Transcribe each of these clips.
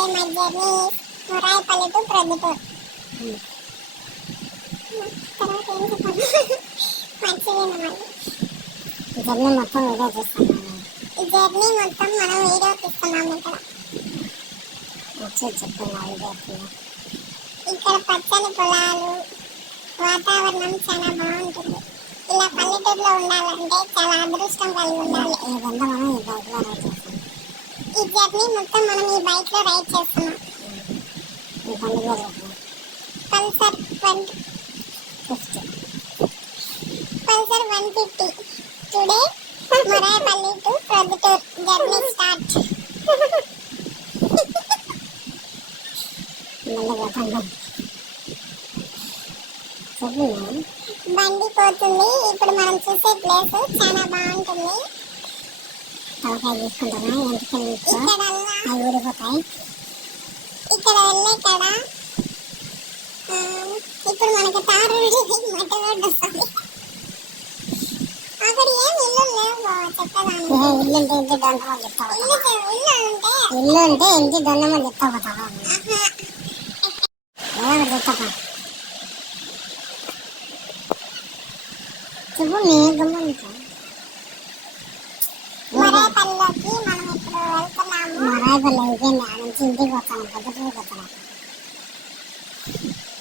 Today my journey Morayipalli to Proddatur. తర్వాత ఏం చెప్పాలి మర్చిపోయినా. జర్నీ మొత్తం వీడియో చూస్తున్నాను. ఈ జర్నీ మొత్తం మనం వీడియో తీస్తున్నాము. ఇక్కడ చెప్తున్నా వీడియో. ఇక్కడ పచ్చని పొలాలు, వాతావరణం చాలా బాగుంటుంది. ఇలా పల్లెటూరులో ఉండాలంటే చాలా అదృష్టం కలిగి ఉండాలి. ఇదంతా మనం ఈ బైక్లో రైడ్ చేస్తాం. ఈ జర్నీ మొత్తం మనం ఈ బైక్ లో రైడ్ చేస్తున్నాం. ఈ బండి పేరు Pulsar 150. Today Morayipalli to Proddatur journey start. బండి పోతుంది. ఇప్పుడు మనం చూసే ప్లేస్ చాలా బాగుంటుంది. తలకాయ తీసుకుంటున్నా ఎంటికలు ఇక్కడ అవి ఊడిపోతాయి. ఇక్కడ వెళ్ళే కాడ ఇప్పుడు మనకి తారు మట్టి రోడ్డు వస్తుంది. అక్కడ ఏం ఇల్లు లేవు చెప్పదాన్ని. ఇల్లు ఉంటే ఇంటి దొంగమని చెప్తావు. ఇల్లు ఉంటే ఇంటి దొంగమని చెప్తావు కదా. ఏదో చెప్తా చెప్పు. నీ గమ్మంటా మొరాయిపల్లిలోకి మనం ఇప్పుడు వెళ్తున్నాము. మొరాయిపల్లి అయిపోయింది. ఆ నుంచి ఇంటికి వస్తాను. పొద్దుటూరుకి వస్తాను.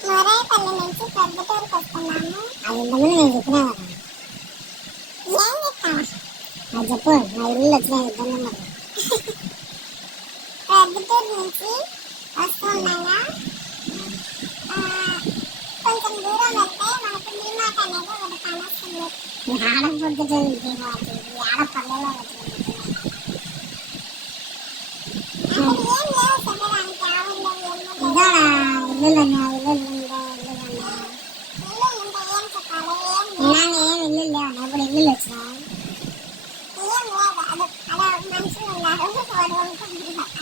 మొరాయిపల్లి నుంచి ప్రొద్దుటూరుకి వస్తున్నాము. అది ఇంతకుముందు నేను చెప్పినా కదా. ఏం చెప్తావా? అది చెప్పు. నా ఇల్లు వచ్చినాయి దొంగ. ప్రొద్దుటూరు నుంచి వస్తుండగా కొంచెం దూరం వెళ్తే మనకు డిమార్ట్ అనేది ఒకటి కానొస్తుంది. ఆడ పొద్దుటూరు ఆడ పల్లెలో అక్కడ ఏం లేవు చెప్పడానికి. ఆవుండవు ఇదా ఇల్లు ఇల్లు ఉంటే ఏం చెప్పాలి? ఏం ఇల్లు లేవు. ఇప్పుడు ఇల్లు వచ్చినాయి. ఏం లేదు. అదే మనుషులు ఉన్నారు. వాడు వండుకుంటున్నారు.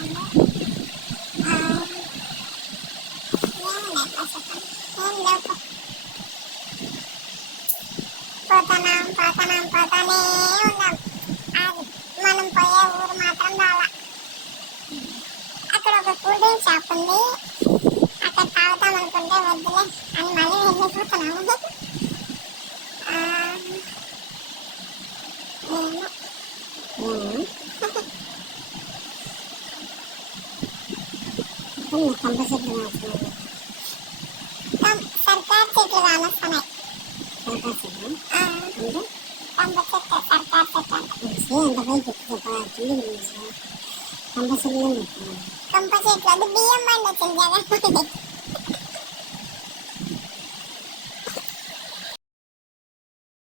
ఏం లేవు. పోతానే ఉన్నాం. అది మనం పోయే ఊరు మాత్రం రాలా. అక్కడ ఒక కూల్ డ్రింక్ షాప్ ఉంది. అక్కడ తాగుతాం అనుకుంటే వద్దులే అని మళ్ళీ వెళ్ళిపోతున్నాము. కంపల్సరీ సర్కార్ చెట్లు కానొస్తున్నాయి. కంపల్సరీ కంప చెట్టు సర్కార్ చెట్టు అంట. ఎంతపై కంపల్సరీ కంప చెట్లు అది బియ్యం బండి వచ్చింది జగన్.